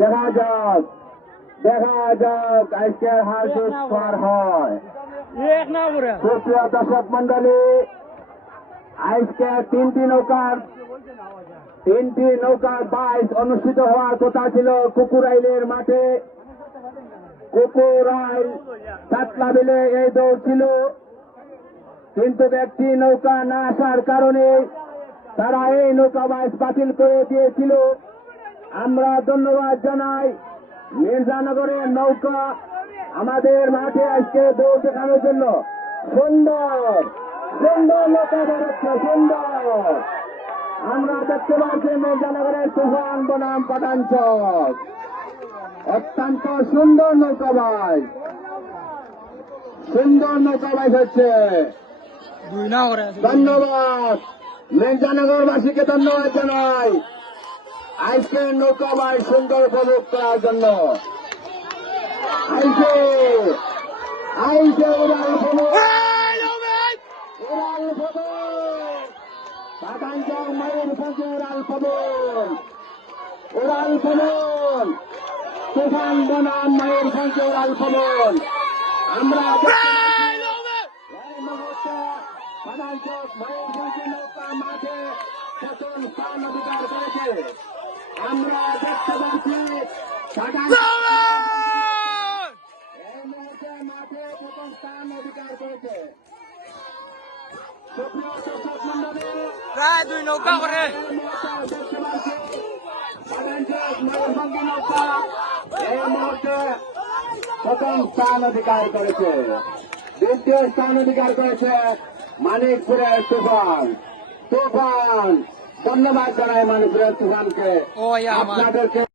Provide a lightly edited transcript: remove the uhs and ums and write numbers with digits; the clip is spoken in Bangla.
দেখা যাক আজকের হার জিত কার হয়। সুপ্রিয় দর্শক মন্ডলী, আজকে তিনটি নৌকার বাইচ অনুষ্ঠিত হওয়ার কথা ছিল কুকুরাইলের মাঠে। কুকুরাইল সাতলা বিলে এই দৌড় ছিল, কিন্তু একটি নৌকা না আসার কারণে তারা এই নৌকা বাইচ বাতিল করে দিয়েছিল। আমরা ধন্যবাদ জানাই মির্জানগরের নৌকা আমাদের মাঠে আজকে দৌড় দেখানোর জন্য। সুন্দর সুন্দর নৌকা বেরোচ্ছে, সুন্দর। আমরা দেখতে পাচ্ছি মির্জানগরের তুফান বনাম পাঠানচক, অত্যন্ত সুন্দর নৌকা বাইচ, সুন্দর নৌকা বাইচ হচ্ছে। ধন্যবাদ মির্জানগরবাসীকে, ধন্যবাদ জানাই আজকের নৌকা বাইচ সুন্দর উপভোগ করার জন্য। পাঠানচক ময়ূরভঞ্জে উড়াল পবন, তুফান বনাম ময়ূরভঞ্জে উড়াল পবন। আমরা পাঠানচক ময়ূরভঞ্জের নৌকা মাঠে প্রথম স্থান অধিকার করেছে। আমরা দেখতে পাচ্ছি এই মুহূর্তে মাঠে প্রথম স্থান অধিকার করেছে। সুপ্রিয় দর্শক মন্ডলী, প্রায় 2 নৌকা করে দেখতে পাচ্ছি পাঠানচক ময়ূরভঞ্জ নৌকা এই মুহূর্তে প্রথম স্থান অধিকার করেছে। দ্বিতীয় স্থান অধিকার করেছে মানিকপুরের তুফান। ধন্যবাদ জানাই মানিকপুরের তুফানকে, আপনাদেরকে।